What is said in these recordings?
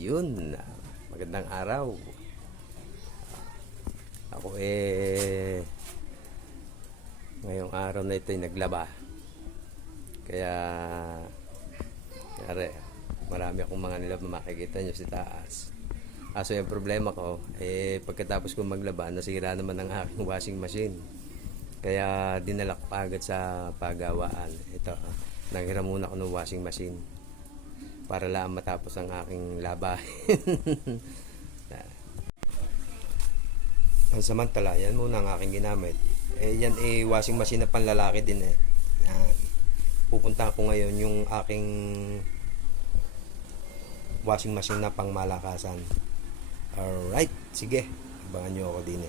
Yun, magandang araw. Ako ngayong araw na ito ay naglaba. Kaya marami akong mga nilab na makikita nyo sa taas. So yung problema ko, pagkatapos kong maglaba, nasira naman ang aking washing machine. Kaya dinala ko agad sa pagawaan. Ito, nanghiram muna ako ng washing machine para lang matapos ang aking labahin. Pansamantala, yan muna ang aking ginamit. Yan washing machine na panlalaki din Yan. Pupunta ko ngayon yung aking washing machine na pang malakasan. Alright, sige. Abangan nyo ako din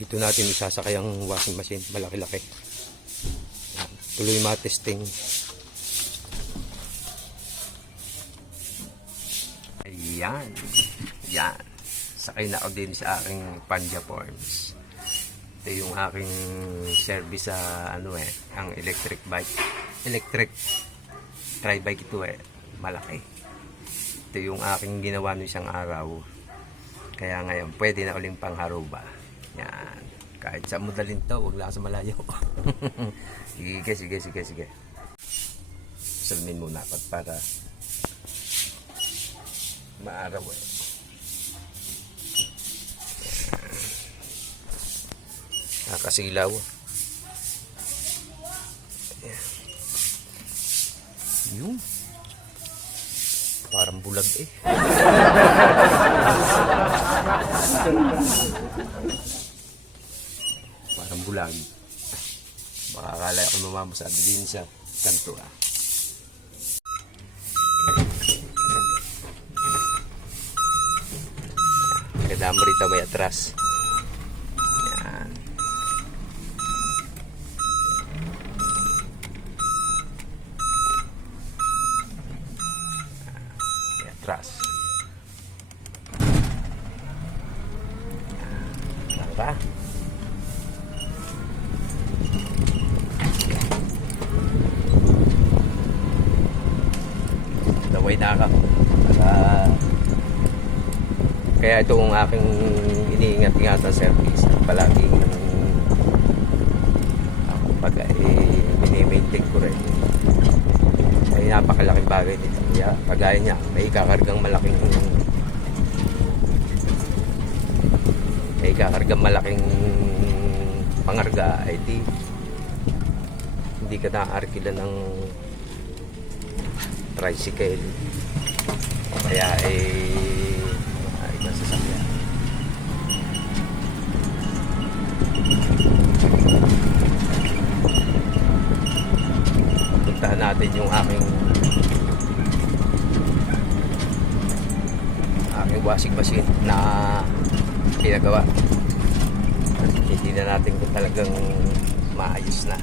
Dito natin isasakay ang washing machine. Malaki-laki. Tuloy matesting. Ayan. Yan. Sakay na ako din sa aking Panja Forms. Ito yung aking service sa ang electric bike. Electric tri-bike ito malaki. Ito yung aking ginawa no isang araw. Kaya ngayon pwede na uling pangharuba. Yan. Kahit sa modalin to, huwag lang sa malayo. Sige. Salmin muna ako para maaraw nakasilaw. Yun. Parang bulag Parang bulag. Baka akala ako mamamasado din sa kanto Kadamo rito may atras. Yan. May atras. Yan. Tara. Daway na ka. Kaya ito ang aking iniingat-ingat sa service. Palaging pag mini-maintain ko rin. Ay napakalaking bagay nito. Kaya kagaya niya, may kakargang malaking pangarga ay hindi ka naaarkila ng tricycle. Kaya sasakyan. Puntahan natin yung aking washing machine na pinagawa. Hindi na natin kung talagang maayos na.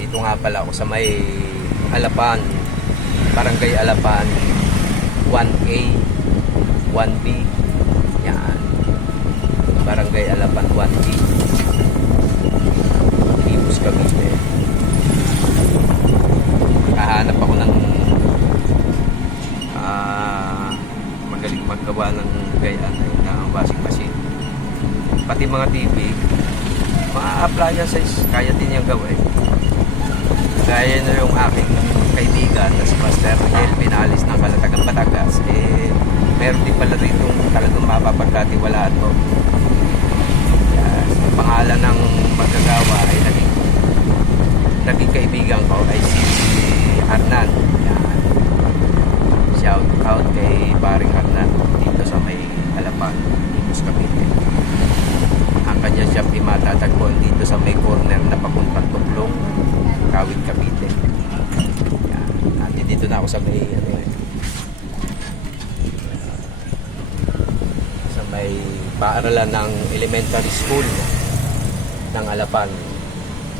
Dito nga pala ako sa may Alapan, Barangay Alapan 1A 1B. Yan, Barangay Alapan 1B, Imus, Cavite. Kahanap ako ng magaling maggawa ng gayaan ng washing machine. Pati mga TV, mga appliances kaya din yung gawin. Gaya na yung aking kaibigan na si Master Elvin Alis ng Kalatagan, Batangas, meron din pala rito talagang mapapagkatiwalaan mo. Ang pangalan ng magagawa ay naging kaibigan ko ay si Arnan. Yan. Shout out kay paring Arnan dito sa may Alapan, Imus, Cavite. Ang kanya shop ay matatagpuan dito sa may corner na papuntang Tuklong, Kawit, Cavite. Yan. Dito na ako sa may paaralan ng elementary school ng Alapan.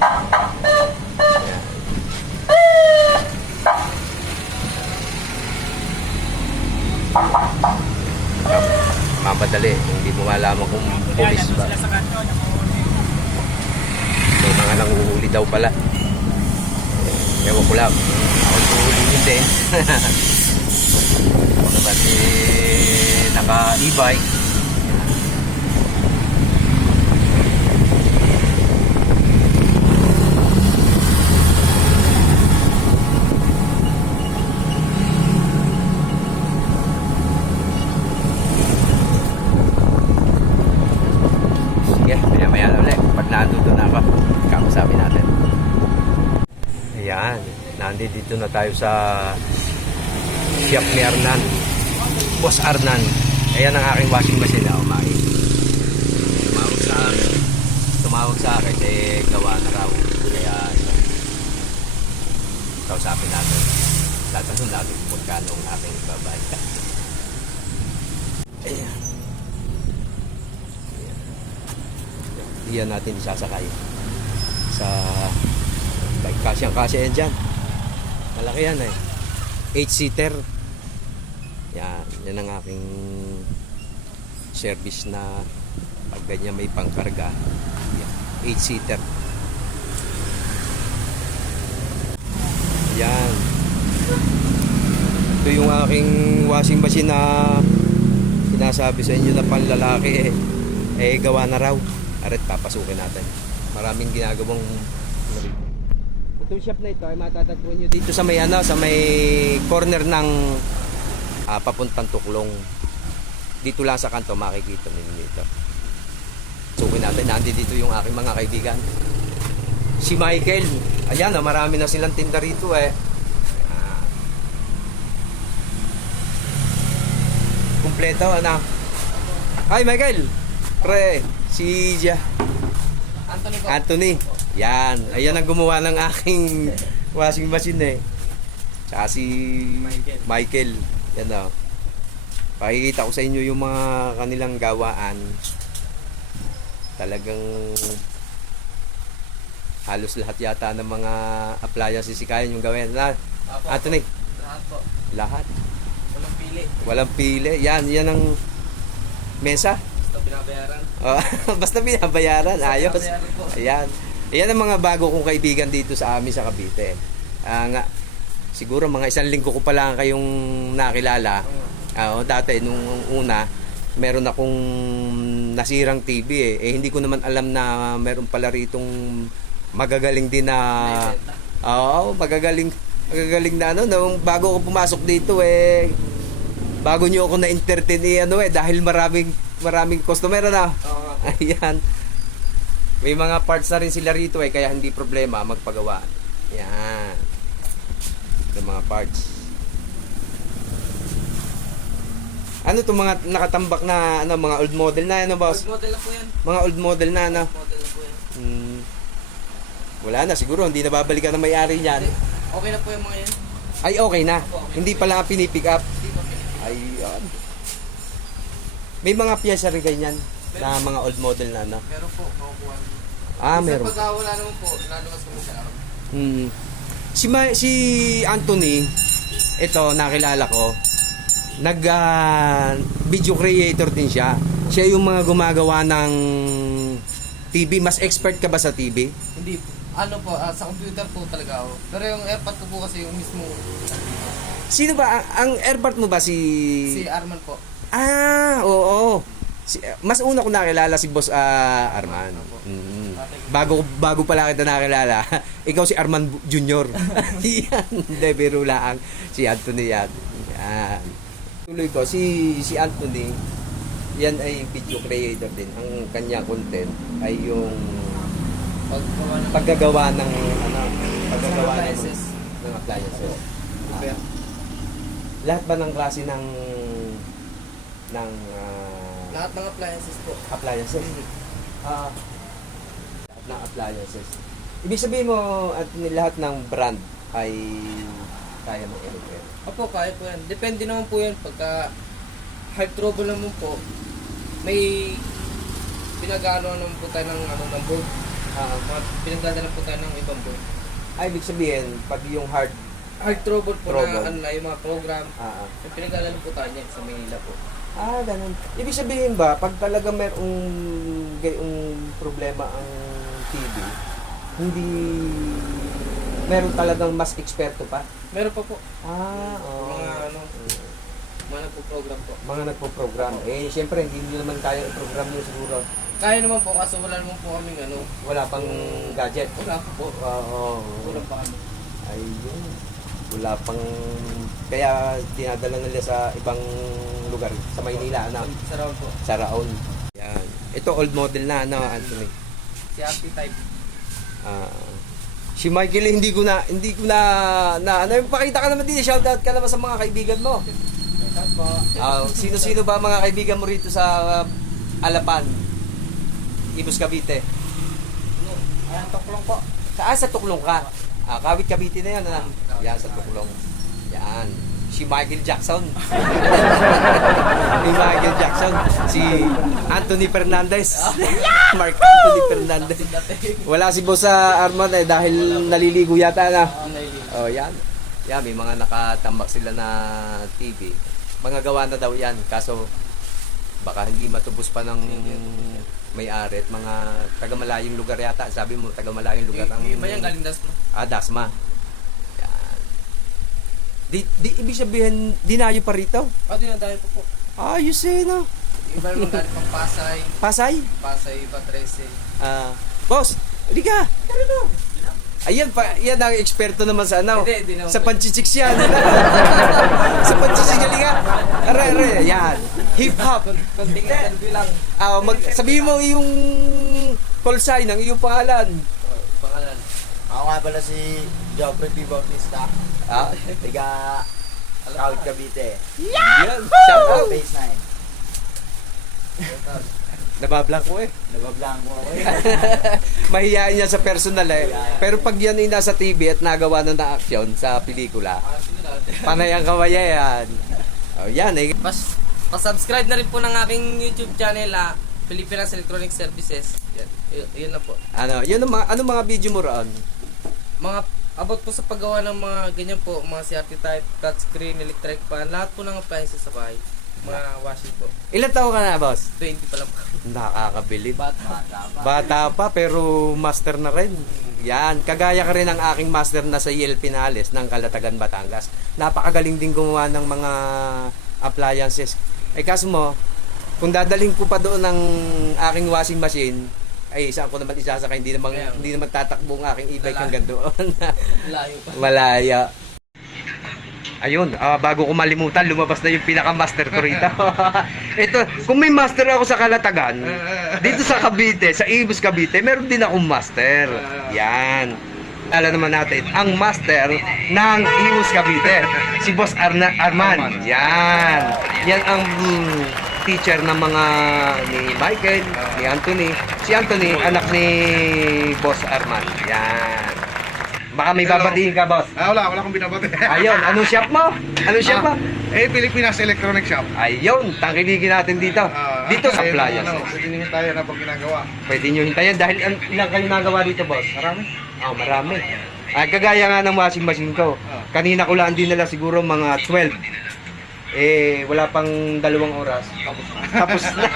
Yan. Mamadali, hindi mo malaman kung pulis ba. nanguhuli daw pala. Ewan ko lang. Ako huhulihin din. Ako naman naka-e-bike. Sige, maya-maya na ulit. Pag nandito na ako, kausapin natin. Ayan, nandito na tayo sa Shop ni Arnan. Boss Arnan. Ayan ang aking washing machine na umay. Tumawag sa akin, gawa na raw. Kaya, kausapin natin. Tatanong natin kung magkano ang aking ibabayad. Ayan. Iyan natin isasakay sa bike. Kasyang-kasya yan dyan. Malaki yan 8-seater. Yan ang aking service na pag ganyan may pangkarga. 8-seater. Yan. Ito yung aking washing machine na sinasabi sa inyo na panlalaki gawa na raw. Arit, papasukin natin. Maraming ginagawang itong shop na ito ay matatagpuan nyo dito sa may sa may corner ng papuntang Tuklong. Dito lang sa kanto makikita ninyo dito. Sukin natin, nandito yung aking mga kaibigan. Si Michael. Ayan, marami na silang tinda rito Kumpleto, ano? Hi Michael! Pre, si Anthony. Yan. Ayan ang gumawa ng aking washing machine Tsaka si Michael. Yan Pakikita ko sa inyo yung mga kanilang gawaan. Talagang halos lahat yata ng mga appliances kaya yung gawin. Anthony? Lahat po. Lahat? Walang pili. Walang pili. Yan ang mesa. Basta binabayaran. Basta binabayaran. Ayos. Binabayaran po. Ayan. Ayan ang mga bago kong kaibigan dito sa amin sa Cavite. Siguro mga 1 linggo ko pa lang kayong nakilala. Dati nung una, meron akong nasirang TV hindi ko naman alam na meron pala ritong magagaling din na magagaling na nung bago ko pumasok dito bago niyo ako na-entertain dahil maraming customer Ayan. May mga parts na rin sila rito kaya hindi problema magpagawa. Yan. Ito mga parts. Ano to mga nakatambak na mga old model na boss? Old model na po yan. Mga old model na Old model na po yan. Wala na siguro, hindi na babalikan ng may-ari niyan. Okay na po yung mga yan. Ay okay na. Hindi pala pinipick up. Hindi pa pinipick up. Ayun. May mga piyesa rin ganyan na mga old model na Meron po, makukuha. Meron. Pagka wala naman po, lalabas kami sa araw. Si Anthony, ito nakilala ko. Video creator din siya. Siya yung mga gumagawa ng TV. Mas expert ka ba sa TV? Hindi po. Ano po, sa computer po talaga ako. Pero yung airpod ko po kasi yung mismo. Sino ba? Ang airport mo ba si Arman po. Oo. Mas una ko nakilala si Boss Arman. Bago pala kita nakilala. Ikaw si Arman Junior. Yan. Hindi, biro lang. Si Anthony yan. Yan. Tuloy ko, si Anthony, yan ay video creator din. Ang kanya content ay yung paggagawa ng appliances. Lahat ba ng klase ng lahat ng appliances po. Appliances? Lahat ng appliances. Ibig sabihin mo at lahat ng brand ay kaya mo i-repair? Opo, kaya po yan. Depende naman po yan. Pagka hard trouble naman po, may pinag-ano naman po tayo ng board. Pinagdadala po tayo ng ibang board. Ay, ibig sabihin, pag yung hard trouble po trouble. na yung mga program, pinagdadala po tayo yan sa Manila po. Ganun. Ibig sabihin ba, pag talaga mayroong gayong problema ang TV, Hindi, meron talagang mas eksperto pa. Meron pa po. Oo. Mga nagpo-program po. Mga nagpo-program. Eh, siyempre, hindi nyo naman kaya i-program nyo siguro. Kaya naman po, kaso wala naman po kaming Wala pang gadget. Wala po. Oo. Wala pa kami. Ayun. Wala pang... Kaya dinadala nila sa ibang lugar. Sa Maynila, ano? Sa round po. Sa Raon. Yan. Ito old model na, ano, Anthony? Si Archetype. Si Michael, hindi ko na, ano, pakita ka naman din, shoutout ka naman sa mga kaibigan mo. Sino-sino ba mga kaibigan mo rito sa Alapan? Ibus Cavite. Ayan, Tuklong po. Sa Tuklong ka? Kawit Cavite na yan, ano? Yan, sa Tuklong. Yan. Si Michael Jackson. Si Michael Jackson. Si Anthony Fernandez. Mark Anthony Fernandez. Wala si Boss Arman dahil naliligo yata na. Oh, yan. Yan, may mga nakatambak sila na TV. Mga gawa na daw yan. Kaso, baka hindi matubos pa ng may-ari at mga taga-malayong lugar yata. Sabi mo, taga-malayong lugar ang... Iba yan, galing Dasma. Dasma. Yan. Ibig sabihin, dinayo pa rito? Dinadayo po po. Ayos eh, no? Iba naman galing pang Pasay. Pasay? Pasay, iba 13. Boss, hindi ka. Ayan, yan ang eksperto naman sa ano. Hindi naman. Sa panchichiks yan. Sa panchichiks yan nga. Are, yan. Hip-hop. Kunting interview lang. Sabihin mo yung call sign ng iyong pangalan. Pangalan. Ako nga pala si Joffrey P. Bautista. Tiga Kawit Cavite. Yan. Shout out. Phase 9. Nabablank ko eh. Nabablang mo ako eh. Mahihain niya sa personal eh. Pero pag yan ay nasa TV at nagawa na ng action sa pelikula, panay ang kawaya yan. Yan eh. Pasubscribe na rin po ng aking YouTube channel, Pilipinas Electronic Services. Yan na po. Yun ano mga video mo roon? Mga about po sa paggawa ng mga ganyan po, mga CRT type, touchscreen, electric fan, lahat po ng appliances sa bahay. Mga washing po. Ilan taon ka na, boss? 20 pa lang po. Nakakabilib. Bata Bata pa pero master na rin. Yan, kagaya ka rin ng aking master na sa Yale Pinales ng Calatagan, Batangas. Napakagaling din gumawa ng mga appliances. Kaso mo, kung dadaling ko pa doon ng aking washing machine, ay saan ko naman isasakay, hindi naman tatakbo ang aking e-bike hanggang doon. Layo pa. Malaya. Ayun, bago ko malimutan, lumabas na yung pinaka-master ko rito. Ito, kung may master ako sa Calatagan, dito sa Cavite, sa Ibus Cavite, meron din akong master. Yan. Alam naman natin, ang master ng Ibus Cavite, si Boss Arman. Yan. Yan ang teacher ng mga ni Michael, ni Anthony. Si Anthony, anak ni Boss Arman. Yan. Baka may babatiin ka, boss. Wala akong binabati. Ayun, anong shop mo? Anong shop mo? Pilipinas Electronic Shop. Ayun, tangkilikin natin dito. Dito sa appliances. Pwede nyo tayo na pag ginagawa. Pwede nyo hintayin dahil ilang kayo nagawa dito, boss? Marami. Marami. Kagaya nga ng washing machine ko. Kanina ko lang din nila siguro mga 12. Wala pang 2 oras. Tapos na.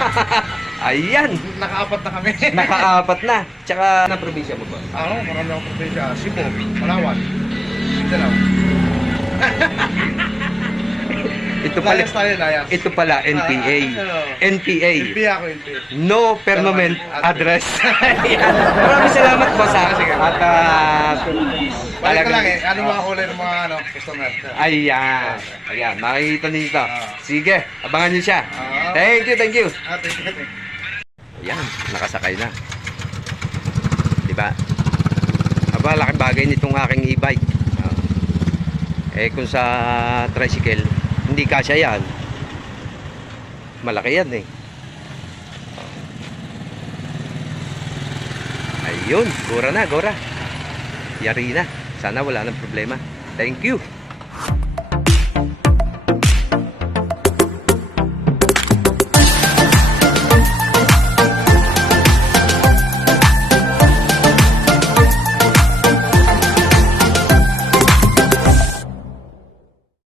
Ayan. Nakaapat na kami. Nakaapat na. Tsaka na probinsya mo, boss? Marami akong probinsya. Cebu, Palawan, Mindanao. Ito pala, Layas tayo, layas. ito pala NPA. NPA. NPA ako, NPA. No permanent address. Ayan. Maraming salamat, boss. Sige. At Balik ka lang ano mga kulay ng mga customer. Ayan. Ayan, makikita nito. Sige, abangan niyo siya. Thank you, thank you. Thank you. Ayan, nakasakay na. Diba? Laking bagay nitong aking e-bike. Kung sa tricycle, hindi kasya yan. Malaki yan eh. Ayun, gora na, gora. Yari na. Sana wala nang problema. Thank you.